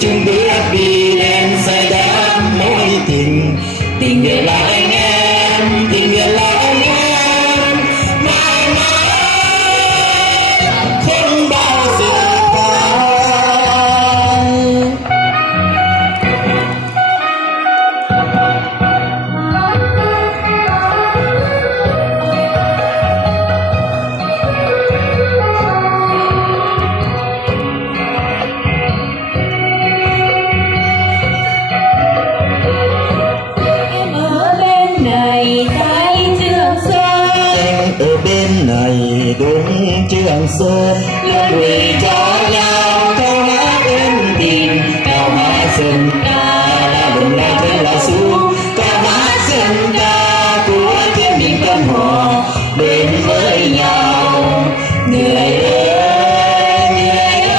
chung bước đi đến say đắm mối tình. Tình yêu là anh em, tình yêu là anh em, mãi mãi không bao giờ phai. Ở bên này đúng Trường Sơn luôn vì cho nhau câu hát ân tình, câu hát dân ca là đồng là chân là xuống, câu hát dân ca của thiên đình con họ đến với nhau. Người ơi, người ơi,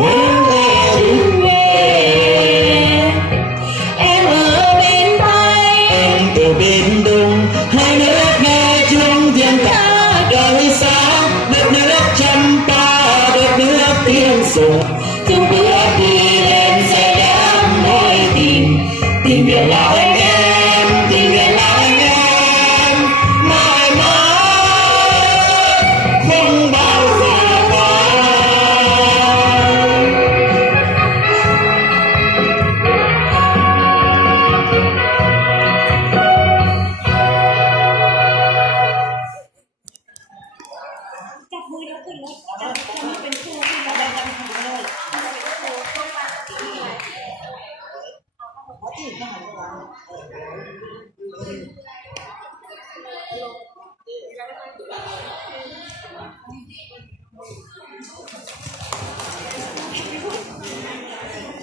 em về em ở bên Tây, anh ở bên Đông, hai nước nghe chung tiếng ca đời xa, đất nước Champa, đất nước Tiên Sùng, chung bước đi lên say đắm mối tình. Tình yêu là anh em, tình yêu là anh em, mãi mãi không bao giờ phai.จับมือแล้วขึ้นรถจับมือเป็นคู่ขึ้นรถได้จังเลยเขาตื่นมาหาเรา